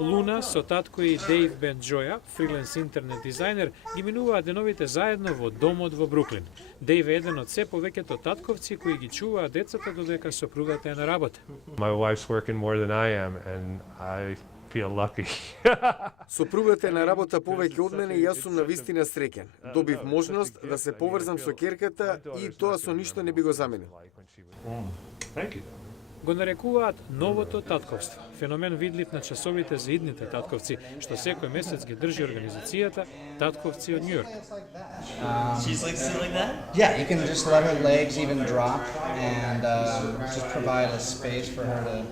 Луна со татко и Дейв Бенџоја, фриленс интернет дизајнер, ги минуваат деновите заедно во домот во Бруклин. Дейв е еден од се повеќето татковци кои ги чуваат децата додека сопругата е на работа. My wife's working more than I am and I feel lucky. Сопругата е на работа повеќе од мене и јас сум навистина среќен. Добив можност да се поврзам со ќерката и тоа со ништо не би го заменил. Thank you. Го нарекуваат новото татковство, феномен видлив на часовите за идните татковци, што секој месец ги држи организацијата Татковци од Њујорк. She's like sit like that? Yeah, you can just let her legs even drop and just provide a space for her to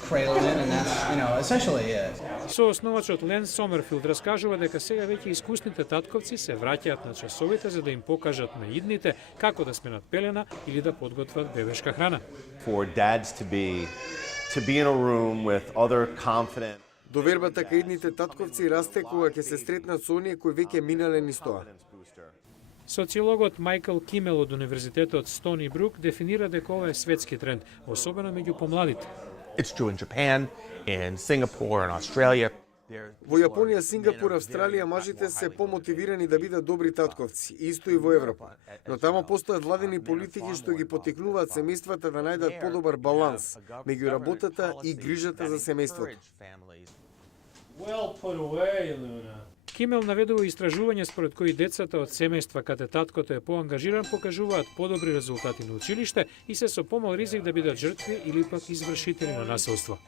cradle in, and that's, essentially it. Соосновачот Ленс Сомерфилд раскажува дека сега веќе искусните татковци се враќаат на часовите за да им покажат на идните како да сменат пелена или да подготват бебешка храна. For dads to be in a room with other confident. Довербата кај идните татковци расте кога ќе се стретнат со оние кои веќе минале низ тоа. Социологот Майкл Кимел од Универзитетот Стони Брук дефинира дека ова е светски тренд, особено меѓу помладите. It's true in Japan, in Singapore, in Australia. Во Јапонија, Сингапур, Австралија мажите се помотивирани да бидат добри татковци, исто и во Европа. Но тамо постојат владени политики што ги поттикнуваат семејствата да најдат подобар баланс меѓу работата и грижата за семејството. Кимел наведува истражување според кои децата од семејства каде таткото е поангажиран покажуваат подобри резултати на училиште и се со помал ризик да бидат жртви или пак извршители на насилство.